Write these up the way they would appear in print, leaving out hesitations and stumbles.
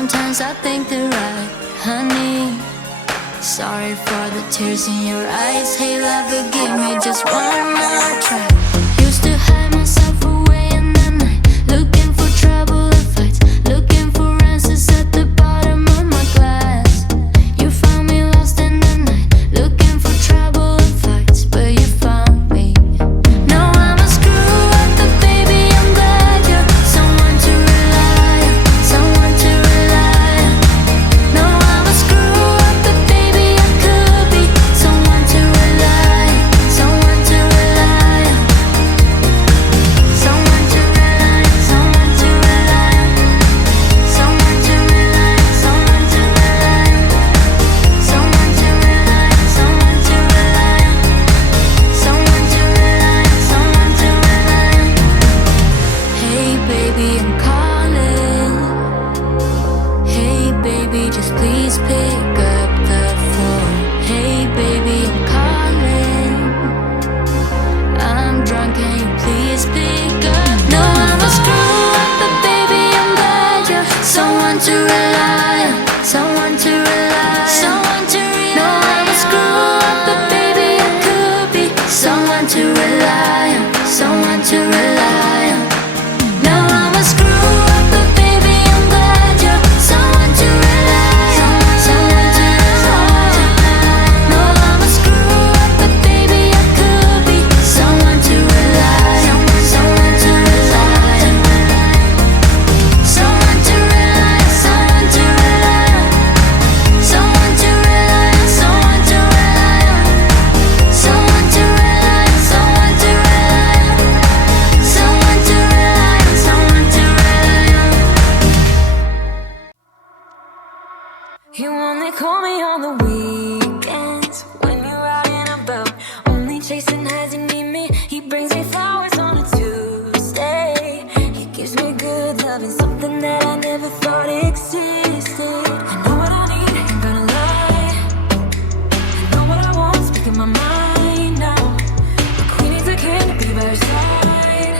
Sometimes I think they're right, honey. Sorry for the tears in your eyes. Hey, lover, give me just one more try. Used to hide myself away in the night, looking for trouble and fights, looking for answers at the bottom of my glass. You found me lost in the night, looking for trouble and fights, but you found me. Now I'm a screw up, but baby, I'm glad you're someone to rely on, someone to rely on. No, I'm a screw up, but baby, I could be someone to rely on, someone to rely on, someone to rely on, someone to rely on, someone to rely on, someone to rely on, someone to rely on, someone to rely on, someone to rely on, someone to rely on. Hey baby, I'm calling. Hey baby, just please pick up the phone. Hey baby, I'm calling. I'm drunk, can you please pick up? No, I'm a screw up, but baby, I'm glad you're someone to rely on, someone to rely on, someone to rely on. No, I'm a screw up, but baby, I could be someone to rely on, someone to rely on. Now I'm a screw up, but baby, I'm glad you're someone to rely on, someone to rely on. No, I'm a screw up, but baby, I could be someone to rely on, someone to rely on, someone to rely on, someone to rely on, someone to rely on, someone to rely on, someone to rely on, someone to rely on, someone to rely on, someone to rely on. You only call me on the weekends when you're out and about, only chasing highs. You need me. He brings me flowers on a Tuesday. He gives me good love and something that I never thought existed. I know what I need, ain't gonna lie. I know what I want, speaking my mind now. The queen is a king to be by her side.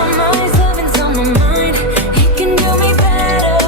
On my mind's loving's on my mind. He can do me better.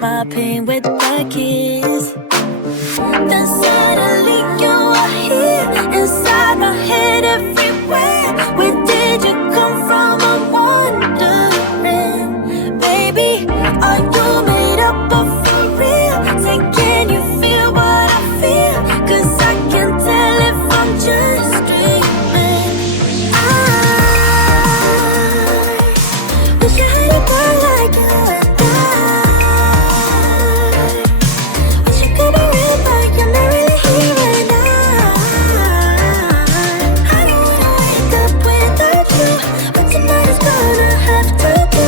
my pain with a kiss. Then suddenly you are here, inside my head everywhere. Where did you come from? I'm wondering, baby, are you made up of for real? Say, can you feel what I feel? 'Cause I can tell if I'm just dreaming. I wish I had a girl like you, and I wish you could be real, but you're not really here right now. I don't wanna wake up without you, but tonight is gonna have to do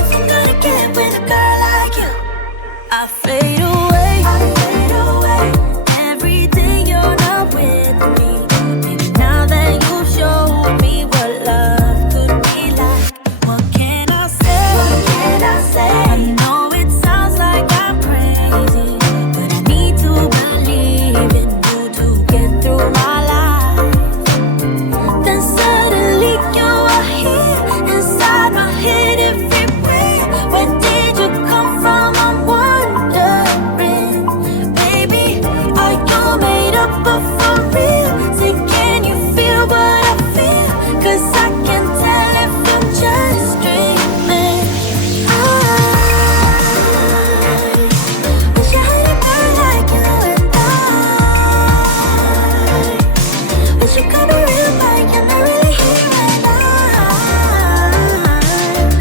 if I'm gonna get with a girl like you. I fade away every day you're not with me. Maybe now that you showed me what love could be like, what can I say? I know it sounds like I'm crazy, but I need to believe in you to get through my life. Then suddenly you are here, inside my head everywhere. Where did you come from? I'm wondering, baby, are you made up of for real? Say, can you feel what I feel? 'Cause I can tell if I'm just dreaming. I wish I had a girl like you, and I wish you could be real, but you're not really here right now.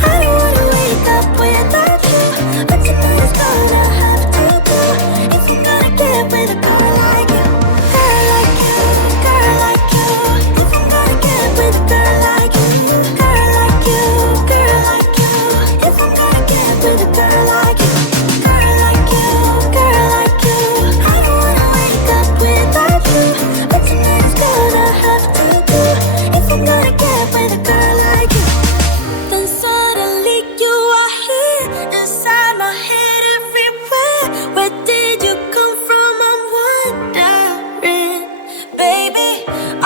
I don't wanna wake up without you, but tonight is gonna have to do if I'm gonna get with a girl like you. Girl like you, girl like you. If I'm gonna get with a girl like you. Girl like you, girl like you. If I'm gonna get with a girl like you. Girl like you, girl like you. I don't wanna wake up without you, but tonight is gonna have to do if I'm gonna get with a girl like you. Then suddenly you are here, inside my head everywhere. Where did you come from? I'm wondering, baby,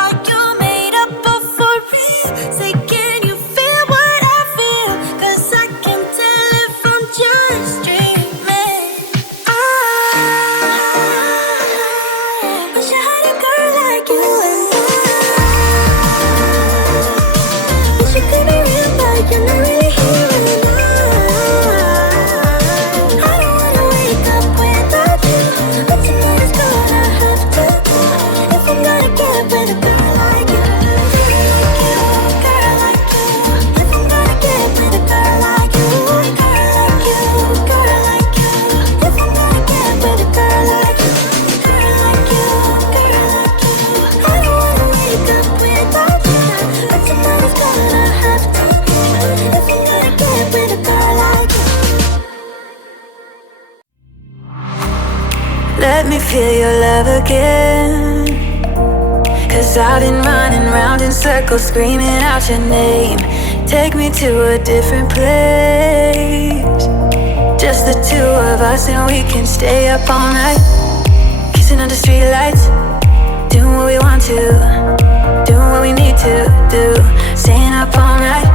are you made up of for real? Say, can you feel what I feel? 'Cause I can tell if I'm just dreaming. I wish I had a girl like you, and I wish you could be real, but you're not really here right now. I don't wanna wake up without you, but tonight is gonna have to do if I'm gonna get with a girl like you. Girl like you, if I'm gonna get with a girl like you. Girl like you, girl like you, if I'm gonna get with a girl like you. Girl like you, girl like you. I don't wanna wake up without you, but tonight is gonna have to do if I'm gonna get with a girl like you. Let me feel your love again, 'cause I've been running round in circles screaming out your name. Take me to a different place, just the two of us, and we can stay up all night, kissing under streetlights, doing what we want to, doing what we need to do, staying up all night,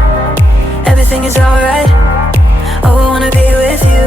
everything is alright. Oh, I wanna be with you,